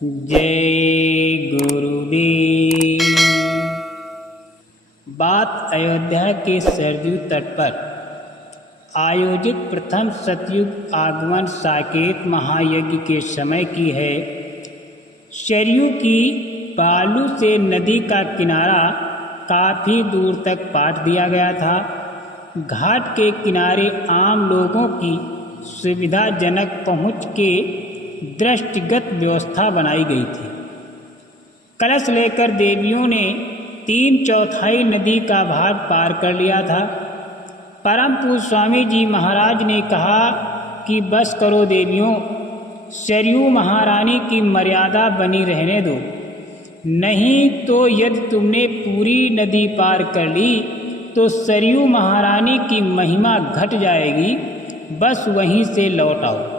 जय गुरुदेव। बात अयोध्या के सरयू तट पर आयोजित प्रथम सतयुग आगमन साकेत महायज्ञ के समय की है। सरयू की बालू से नदी का किनारा काफ़ी दूर तक पाट दिया गया था। घाट के किनारे आम लोगों की सुविधाजनक पहुँच के दृष्टिगत व्यवस्था बनाई गई थी। कलश लेकर देवियों ने 3/4 नदी का भाग पार कर लिया था। परम पूज्य स्वामी जी महाराज ने कहा कि बस करो देवियों, सरयू महारानी की मर्यादा बनी रहने दो, नहीं तो यदि तुमने पूरी नदी पार कर ली तो सरयू महारानी की महिमा घट जाएगी। बस वहीं से लौट आओ।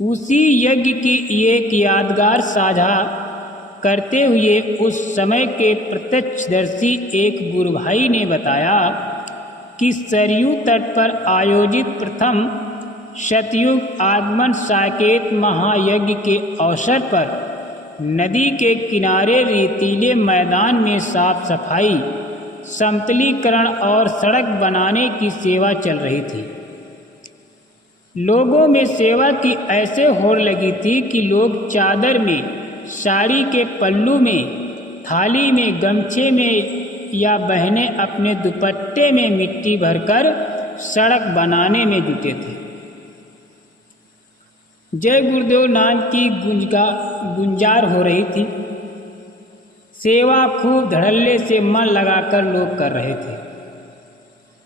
उसी यज्ञ की एक यादगार साझा करते हुए उस समय के प्रत्यक्षदर्शी एक गुरु भाई ने बताया कि सरयू तट पर आयोजित प्रथम सतयुग आगमन साकेत महायज्ञ के अवसर पर नदी के किनारे रेतीले मैदान में साफ सफाई, समतलीकरण और सड़क बनाने की सेवा चल रही थी। लोगों में सेवा की ऐसे होड़ लगी थी कि लोग चादर में, साड़ी के पल्लू में, थाली में, गमछे में या बहनें अपने दुपट्टे में मिट्टी भरकर सड़क बनाने में जुटे थे। जय गुरुदेव नाम की गुंजार हो रही थी। सेवा खूब धड़ल्ले से मन लगाकर लोग कर रहे थे।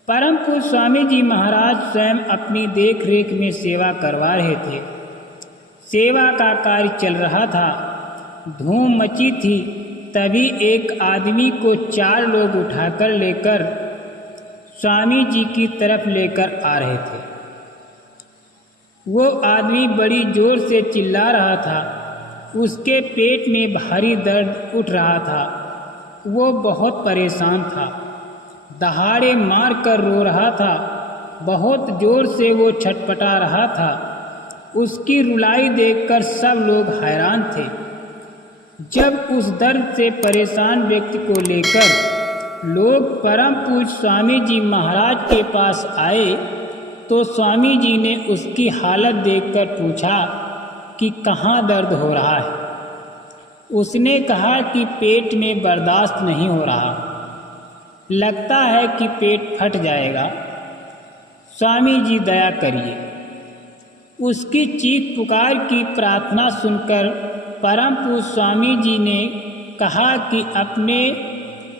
परम पूज्य स्वामी जी महाराज स्वयं अपनी देख रेख में सेवा करवा रहे थे। सेवा का कार्य चल रहा था, धूम मची थी। तभी एक आदमी को 4 लोग उठाकर लेकर स्वामी जी की तरफ लेकर आ रहे थे। वो आदमी बड़ी जोर से चिल्ला रहा था। उसके पेट में भारी दर्द उठ रहा था। वो बहुत परेशान था, दहाड़े मार कर रो रहा था। बहुत जोर से वो छटपटा रहा था। उसकी रुलाई देखकर सब लोग हैरान थे। जब उस दर्द से परेशान व्यक्ति को लेकर लोग परम पूज्य स्वामी जी महाराज के पास आए तो स्वामी जी ने उसकी हालत देखकर पूछा कि कहाँ दर्द हो रहा है। उसने कहा कि पेट में बर्दाश्त नहीं हो रहा, लगता है कि पेट फट जाएगा, स्वामी जी दया करिए। उसकी चीख पुकार की प्रार्थना सुनकर परम पूज्य स्वामी जी ने कहा कि अपने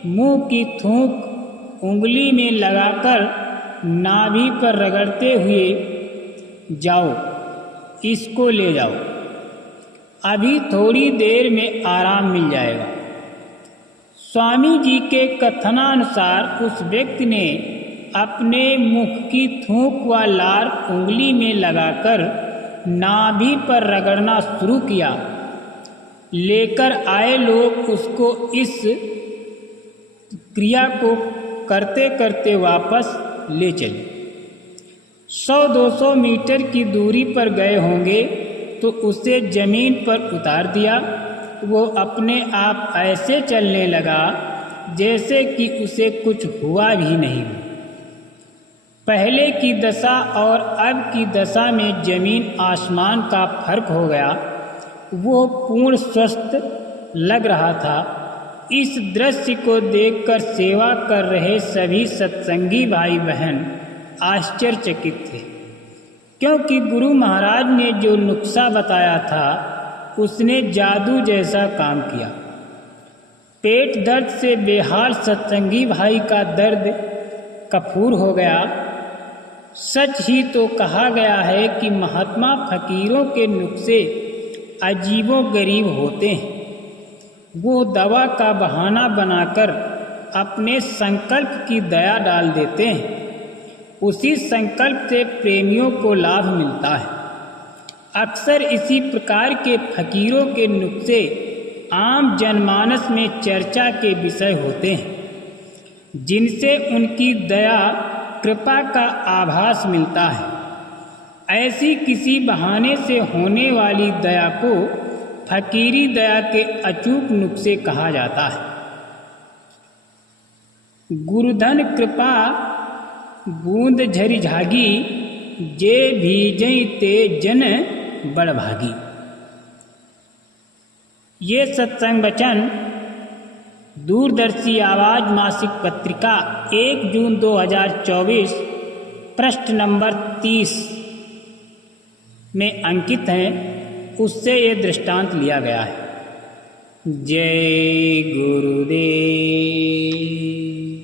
मुंह की थूक उंगली में लगाकर नाभि पर रगड़ते हुए जाओ, इसको ले जाओ, अभी थोड़ी देर में आराम मिल जाएगा। स्वामी जी के कथनानुसार उस व्यक्ति ने अपने मुख की थूक व लार उंगली में लगाकर नाभि पर रगड़ना शुरू किया। लेकर आए लोग उसको इस क्रिया को करते करते वापस ले चले। 100-200 मीटर की दूरी पर गए होंगे तो उसे जमीन पर उतार दिया। वो अपने आप ऐसे चलने लगा जैसे कि उसे कुछ हुआ भी नहीं। पहले की दशा और अब की दशा में जमीन आसमान का फर्क हो गया। वो पूर्ण स्वस्थ लग रहा था। इस दृश्य को देखकर सेवा कर रहे सभी सत्संगी भाई बहन आश्चर्यचकित थे, क्योंकि गुरु महाराज ने जो नुस्खा बताया था उसने जादू जैसा काम किया। पेट दर्द से बेहाल सत्संगी भाई का दर्द कफूर हो गया। सच ही तो कहा गया है कि महात्मा फकीरों के नुस्खे अजीबो गरीब होते हैं। वो दवा का बहाना बनाकर अपने संकल्प की दया डाल देते हैं। उसी संकल्प से प्रेमियों को लाभ मिलता है। अक्सर इसी प्रकार के फकीरों के नुस्खे आम जनमानस में चर्चा के विषय होते हैं, जिनसे उनकी दया कृपा का आभास मिलता है। ऐसी किसी बहाने से होने वाली दया को फकीरी दया के अचूक नुस्खे कहा जाता है। गुरुधन कृपा बूंद झरी झागी, जे भीजई ते जन बड़भागी। ये सत्संग वचन दूरदर्शी आवाज मासिक पत्रिका 1 जून 2024 पृष्ठ नंबर 30 में अंकित हैं। उससे ये दृष्टांत लिया गया है। जय गुरुदेव।